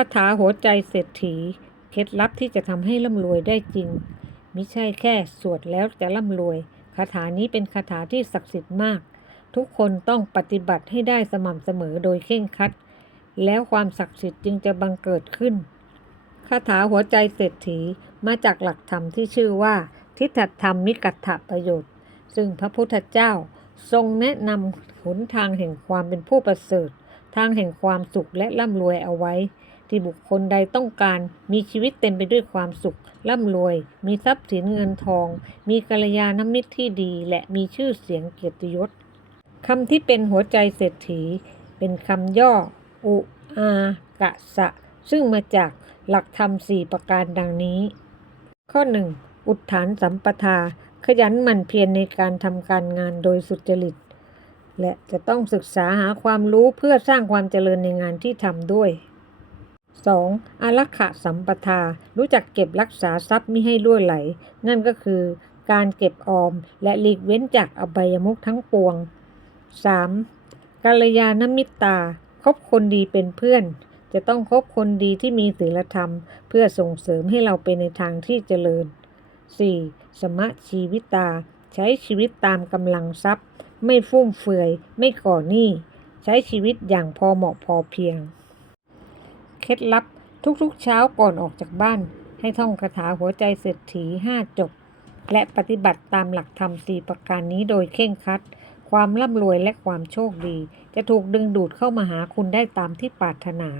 าถาหัวใจเศรษฐี เคล็ดลับที่จะทำให้ร่ำรวยได้จริงมิใช่แค่สวดแล้วจะร่ำรวย คาถานี้เป็นคาถาที่ศักดิ์สิทธิ์มาก ทุกคนต้องปฏิบัติให้ได้สม่ำเสมอโดยเคร่งครัด แล้วความศักดิ์สิทธิ์จึงจะบังเกิดขึ้น คาถาหัวใจเศรษฐีมาจากหลักธรรมที่ชื่อว่า ทิฏฐธรรมมิกัตถประโยชน์ ซึ่งพระพุทธเจ้าทรงแนะนำหนทางแห่งความเป็นผู้ประเสริฐ ทางแห่งความสุขและร่ำรวยเอาไว้ ที่บุคคลใดต้องการมีชีวิตเต็มไปด้วยความสุข ร่ำรวย มีทรัพย์สินเงินทอง มีกัลยาณมิตรที่ดี และมีชื่อเสียงเกียรติยศคำที่เป็นหัวใจเศรษฐี เป็นคำย่อ อุอากะสะ ซึ่งมาจากหลักธรรมสี่ประการดังนี้ ข้อ 1. อุทฐานสัมปทา ขยันหมั่นเพียรในการทำการงานโดยสุจริต และจะต้องศึกษาหาความรู้เพื่อสร้างความเจริญในงานที่ทำด้วย 2. อารักขะสัมปทา รู้จักเก็บรักษาทรัพย์มิให้ล่วไหล นั่นก็คือการเก็บออมและหลีกเว้นจากอบายมุขทั้งปวง 3. กัลยาณมิตราคบคนดีเป็นเพื่อน จะต้องคบคนดีที่มีศีลธรรม เพื่อส่งเสริมให้เราไปในทางที่เจริญ 4. สมะชีวิตา ใช้ชีวิตตามกำลังทรัพย์ ไม่ฟุ่มเฟือย ไม่ก่อหนี้ ใช้ชีวิตอย่างพอเหมาะพอเพียง เคล็ดลับทุกๆเช้าก่อนออกจากบ้าน ให้ท่องคาถาหัวใจเศรษฐีห้าจบ และปฏิบัติตามหลักธรรมสี่ประการนี้โดยเคร่งครัด ความร่ำรวยและความโชคดี จะถูกดึงดูดเข้ามาหาคุณได้ตามที่ปรารถนา